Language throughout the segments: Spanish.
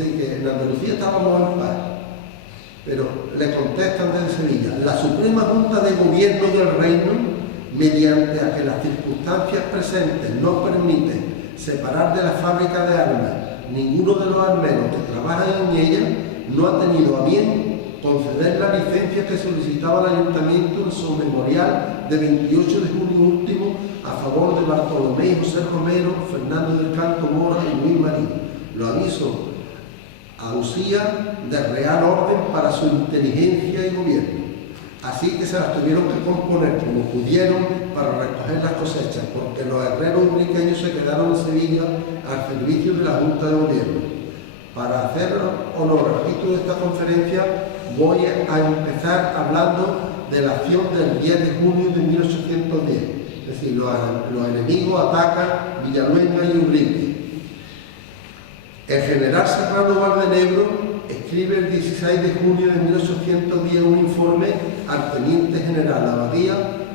decir, que en Andalucía estábamos en paz. Pero le contestan desde Sevilla: la Suprema Junta de Gobierno del Reino, mediante a que las circunstancias presentes no permiten separar de la fábrica de armas ninguno de los armeros que trabajan en ella, no ha tenido a bien conceder la licencia que solicitaba el Ayuntamiento en su memorial de 28 de junio último a favor de Bartolomé y José Romero, Fernando del Canto Mora y Luis Marín. Lo aviso a Usía de real orden para su inteligencia y gobierno. Así que se las tuvieron que componer como pudieron para recoger las cosechas, porque los herreros ubriqueños se quedaron en Sevilla al servicio de la Junta de Gobierno. Para hacer honor al título de esta conferencia, voy a empezar hablando de la acción del 10 de junio de 1810. Es decir, los enemigos atacan Villaluenga y Ubrique. El general Serrano Valdenebro escribe el 16 de junio de 1810 un informe al teniente general Abadía,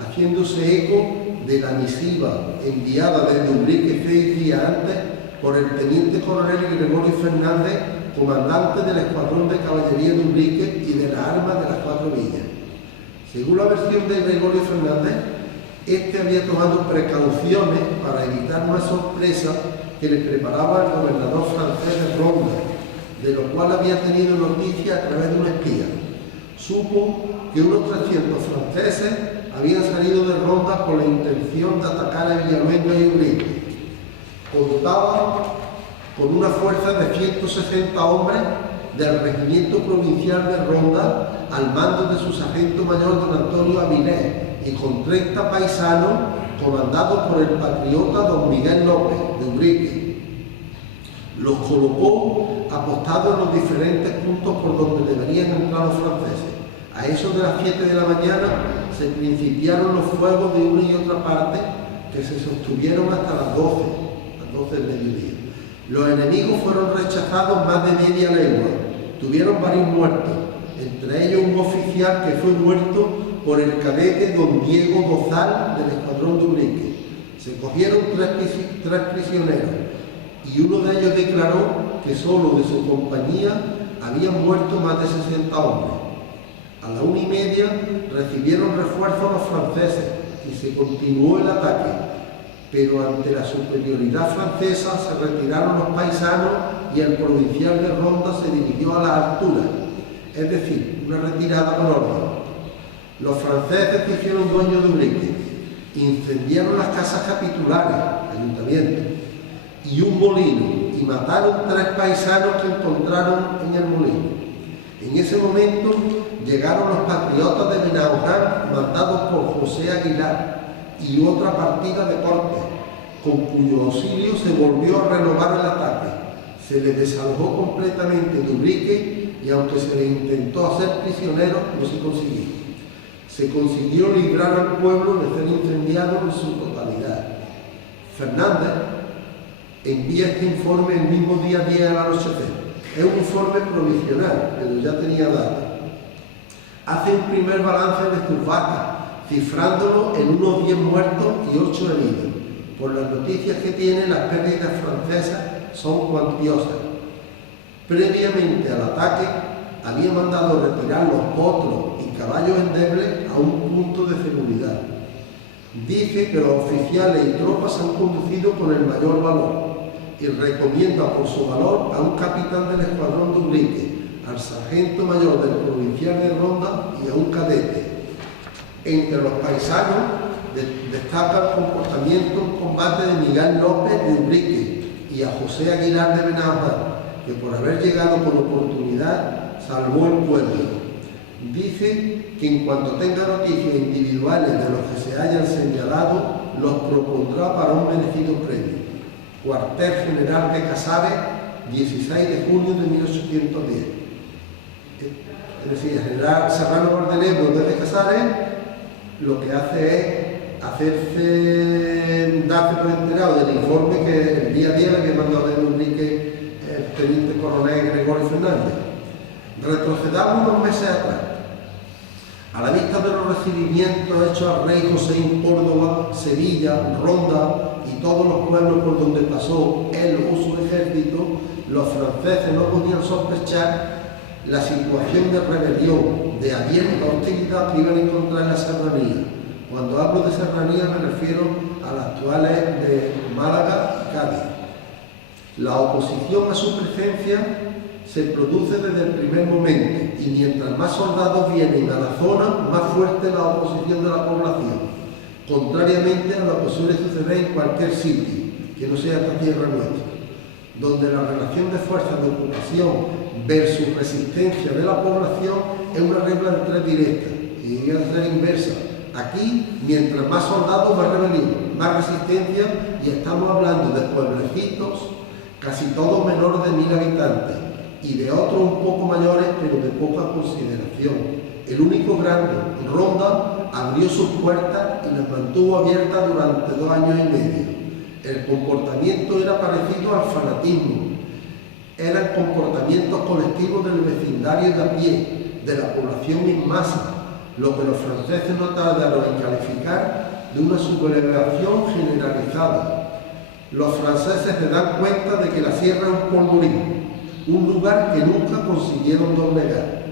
haciéndose eco de la misiva enviada desde Ubrique 6 días antes por el teniente coronel Gregorio Fernández, comandante del escuadrón de caballería de Ubrique y de las armas de las 4 villas. Según la versión de Gregorio Fernández, este había tomado precauciones para evitar una sorpresa que le preparaba el gobernador francés de Ronda, de lo cual había tenido noticia a través de un espía. Supo que unos 300 franceses habían salido de Ronda con la intención de atacar a Villaluenga y Ubrique. Contaba con una fuerza de 160 hombres del regimiento provincial de Ronda al mando de su sargento mayor don Antonio Avilés y con 30 paisanos comandados por el patriota don Miguel López de Ubrique. Los colocó apostados en los diferentes puntos por donde deberían entrar los franceses. A eso de las 7 de la mañana se principiaron los fuegos de una y otra parte, que se sostuvieron hasta las 12 del mediodía. Los enemigos fueron rechazados más de media legua. Tuvieron varios muertos, entre ellos un oficial que fue muerto por el cadete don Diego Bozal del escuadrón de Ubrique. Se cogieron 3 prisioneros y uno de ellos declaró que solo de su compañía habían muerto más de 60 hombres. A la 1:30 recibieron refuerzos los franceses y se continuó el ataque, pero ante la superioridad francesa se retiraron los paisanos y el provincial de Ronda se dirigió a las alturas, es decir, una retirada con orden. Los franceses se hicieron dueños de Ubrique, incendiaron las casas capitulares, ayuntamientos, y un molino, y mataron 3 paisanos que encontraron en el molino. En ese momento llegaron los patriotas de Benauján, mandados por José Aguilar, y otra partida de Cortes, con cuyo auxilio se volvió a renovar el ataque. Se le desalojó completamente de Ubrique y aunque se le intentó hacer prisionero, no se consiguió. Se consiguió librar al pueblo de ser incendiado en su totalidad. Fernández envía este informe el mismo día 10 al anochecer. Es un informe provisional, pero ya tenía data. Hace un primer balance de sus bajas, cifrándolo en unos 10 muertos y 8 heridos. Por las noticias que tiene, las pérdidas francesas son cuantiosas. Previamente al ataque, había mandado retirar los potros y caballos endebles a un punto de seguridad. Dice que los oficiales y tropas se han conducido con el mayor valor y recomienda por su valor a un capitán del escuadrón de Ubrique, al sargento mayor del provincial de Ronda y a un cadete. Entre los paisanos destaca el comportamiento en combate de Miguel López de Ubrique y a José Aguilar de Benauján, que por haber llegado con oportunidad salvó el pueblo. Dice que en cuanto tenga noticias individuales de los que se hayan señalado, los propondrá para un merecido premio. Cuartel General de Casares, 16 de junio de 1810. Es decir, el general Serrano Valdenebro desde Casares lo que hace es darse por enterado del informe que el día 10 le había mandado de Ubrique el teniente coronel Gregorio Fernández. Retrocedamos unos meses atrás. A la vista de los recibimientos hechos al rey José en Córdoba, Sevilla, Ronda y todos los pueblos por donde pasó él o su ejército, los franceses no podían sospechar la situación de rebelión, de abierta hostilidad que iban a encontrar en la serranía. Cuando hablo de serranía me refiero a las actuales de Málaga y Cádiz. La oposición a su presencia se produce desde el primer momento y mientras más soldados vienen a la zona, más fuerte la oposición de la población, contrariamente a lo que suele suceder en cualquier sitio, que no sea esta tierra nuestra, donde la relación de fuerzas de ocupación versus resistencia de la población es una regla de tres directa y debe ser inversa. Aquí, mientras más soldados, más rebelión, más resistencia, y estamos hablando de pueblecitos, casi todos menores de 1000 habitantes, y de otros un poco mayores, pero de poca consideración. El único grande, Ronda, abrió sus puertas y las mantuvo abiertas durante 2 años y medio. El comportamiento era parecido al fanatismo. Eran comportamientos colectivos del vecindario de a pie, de la población en masa, lo que los franceses no tardaron en calificar de una sublevación generalizada. Los franceses se dan cuenta de que la sierra es un polvorín, un lugar que nunca consiguieron doblegar.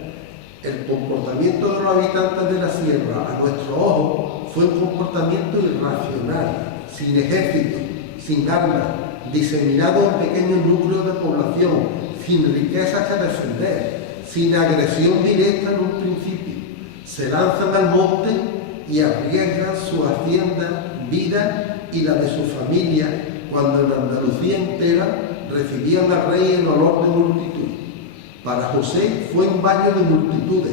El comportamiento de los habitantes de la sierra, a nuestro ojo, fue un comportamiento irracional, sin ejército, sin armas, diseminado en pequeños núcleos de población, sin riquezas que defender, sin agresión directa en un principio. Se lanzan al monte y arriesgan su hacienda, vida y la de su familia, cuando en Andalucía entera recibían al rey en olor de multitud. Para José fue un baño de multitudes.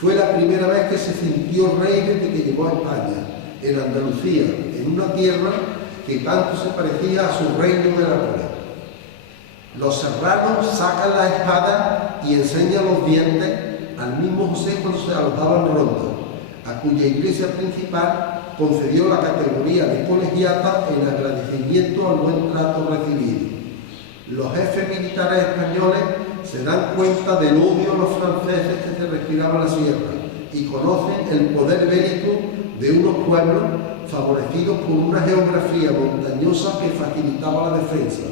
Fue la primera vez que se sintió rey desde que llegó a España, en Andalucía, en una tierra que tanto se parecía a su reino de Nápoles. Los serranos sacan la espada y enseñan los dientes al mismo José cuando se alojaba en Ronda, a cuya iglesia principal concedió la categoría de colegiata en agradecimiento al buen trato recibido. Los jefes militares españoles se dan cuenta del odio a los franceses que se respiraba en la sierra y conocen el poder bélico de unos pueblos favorecidos por una geografía montañosa que facilitaba la defensa.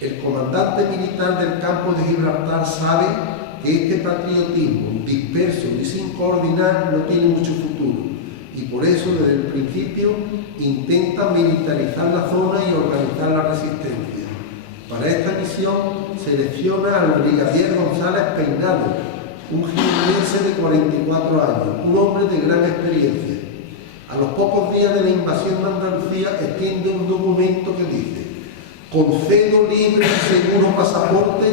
El comandante militar del campo de Gibraltar sabe que este patriotismo disperso y sin coordinar no tiene mucho futuro y por eso desde el principio intenta militarizar la zona y organizar la resistencia. Para esta misión selecciona al brigadier González Peinado, un jiennense de 44 años, un hombre de gran experiencia. A los pocos días de la invasión de Andalucía extiende un documento que dice: concedo libre y seguro pasaporte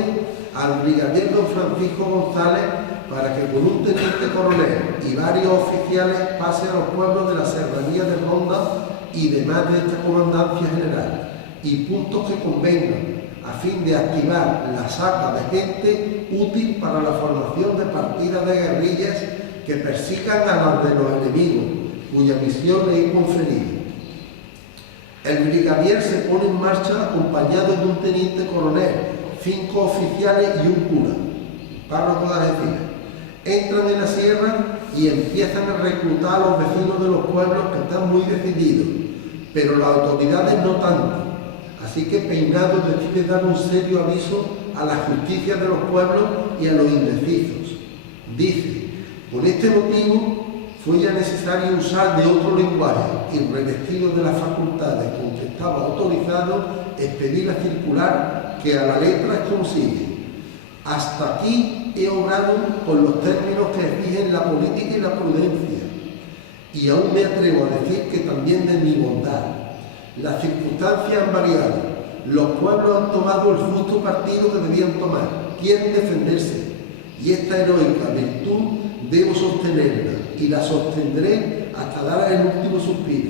al brigadier don Francisco González para que con un teniente coronel y varios oficiales pase a los pueblos de la serranía de Ronda y demás de esta comandancia general, y puntos que convengan, a fin de activar la saca de gente útil para la formación de partidas de guerrillas que persigan a las de los enemigos, cuya misión le es conferida. El brigadier se pone en marcha acompañado de un teniente coronel, 5 oficiales y un cura, párroco de Algeciras. Entran en la sierra y empiezan a reclutar a los vecinos de los pueblos que están muy decididos, pero las autoridades no tanto. Así que Peinado decide dar un serio aviso a la justicia de los pueblos y a los indecisos. Dice: con este motivo fue ya necesario usar de otro lenguaje y revestido de las facultades con que estaba autorizado, expedir la circular que a la letra es como sigue: hasta aquí he obrado con los términos que exigen la política y la prudencia, y aún me atrevo a decir que también de mi bondad. Las circunstancias han variado, los pueblos han tomado el justo partido que debían tomar, quieren defenderse, y esta heroica virtud debo sostenerla, y la sostendré hasta dar el último suspiro.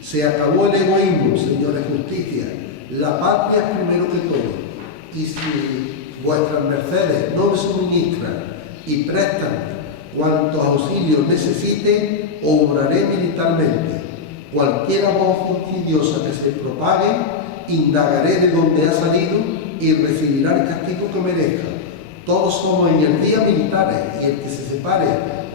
Se acabó el egoísmo, señores justicia, la patria es primero que todo, y si vuestras mercedes no me suministran y prestan cuantos auxilios necesite, obraré militarmente. Cualquier voz insidiosa que se propague, indagaré de dónde ha salido y recibirá el castigo que merezca. Todos somos en el día militares y el que se separe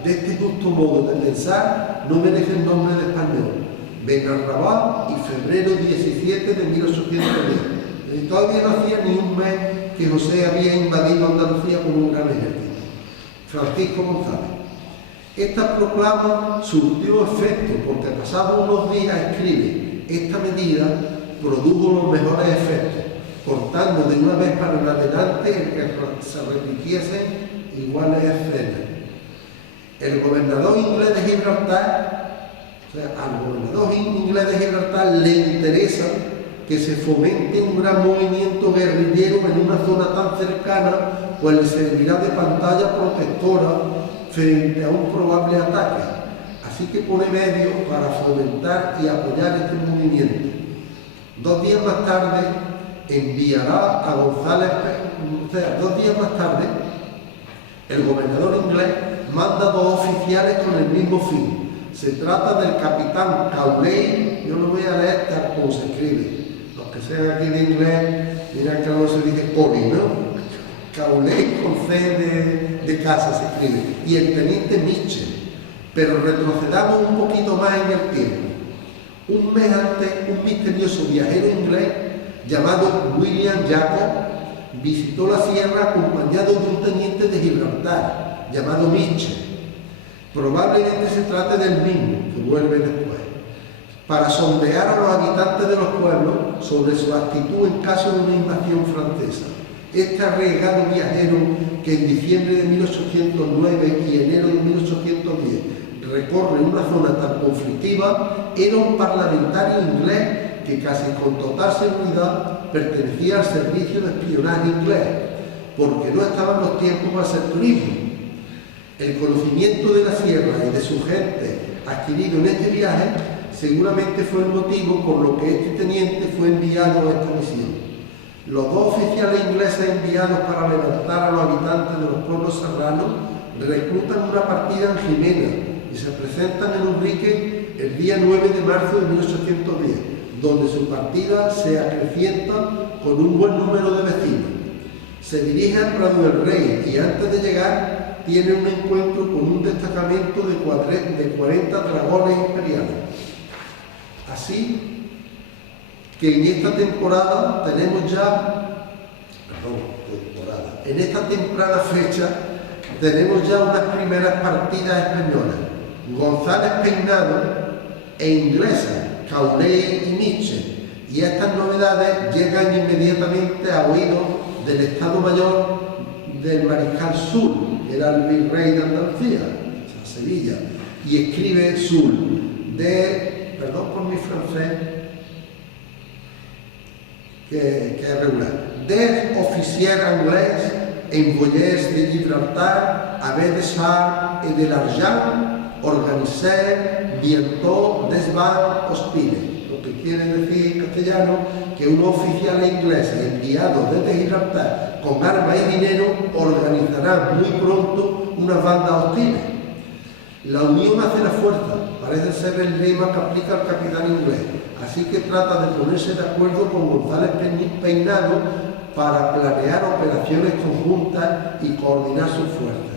de este justo modo de pensar no merece el nombre de español. Benarrabal y febrero 17 de 1810. Y todavía no hacía ni un mes que José había invadido Andalucía con un gran ejército. Francisco González. Esta proclama surtió efecto porque pasados unos días escribe: esta medida produjo los mejores efectos, cortando de una vez para adelante el que se repitiesen iguales escenas. El gobernador inglés de Gibraltar, al gobernador inglés de Gibraltar le interesa que se fomente un gran movimiento guerrillero en una zona tan cercana, pues le servirá de pantalla protectora frente a un probable ataque. Así que pone medios para fomentar y apoyar este movimiento. 2 días más tarde enviará a González, el gobernador inglés manda 2 oficiales con el mismo fin. Se trata del capitán Cawley, yo lo voy a leer tal como se escribe. Los que sean aquí de inglés dirán que no se dice Cawley, ¿no? Cawley con C de casa se escribe. Y el teniente Mitchell. Pero retrocedamos un poquito más en el tiempo. Un mes antes, un misterioso viajero inglés llamado William Jacob visitó la sierra acompañado de un teniente de Gibraltar llamado Mitchell. Probablemente se trate del mismo, que vuelve después, para sondear a los habitantes de los pueblos sobre su actitud en caso de una invasión francesa. Este arriesgado viajero, que en diciembre de 1809 y enero de 1810 recorre una zona tan conflictiva, era un parlamentario inglés que casi con total seguridad pertenecía al servicio de espionaje inglés, porque no estaban los tiempos para hacer turismo. El conocimiento de la sierra y de su gente adquirido en este viaje seguramente fue el motivo por lo que este teniente fue enviado a esta misión. Los 2 oficiales ingleses enviados para levantar a los habitantes de los pueblos serranos reclutan una partida en Jimena y se presentan en Ubrique el día 9 de marzo de 1810, donde su partida se acrecienta con un buen número de vecinos. Se dirige al Prado del Rey y antes de llegar tiene un encuentro con un destacamento de 40 dragones imperiales. Así que en esta temporada tenemos ya, en esta temprana fecha tenemos ya unas primeras partidas españolas. González Peinado e inglesas, Cawley y Mitchell, y estas novedades llegan inmediatamente a oídos del Estado Mayor del Mariscal Soult, que era el virrey de Andalucía, o sea, Sevilla, y escribe Soult, perdón por mi francés, que es regular, des officiers anglais envoyés de Gibraltar avec des chars et de l'argent organisés bientôt des bandes hostiles. Lo que quiere decir en castellano que unos oficiales ingleses enviados desde Gibraltar con armas y dinero organizarán muy pronto unas bandas hostiles. La unión hace la fuerza, parece ser el lema que aplica el capitán inglés, así que trata de ponerse de acuerdo con González Peinado para planear operaciones conjuntas y coordinar sus fuerzas.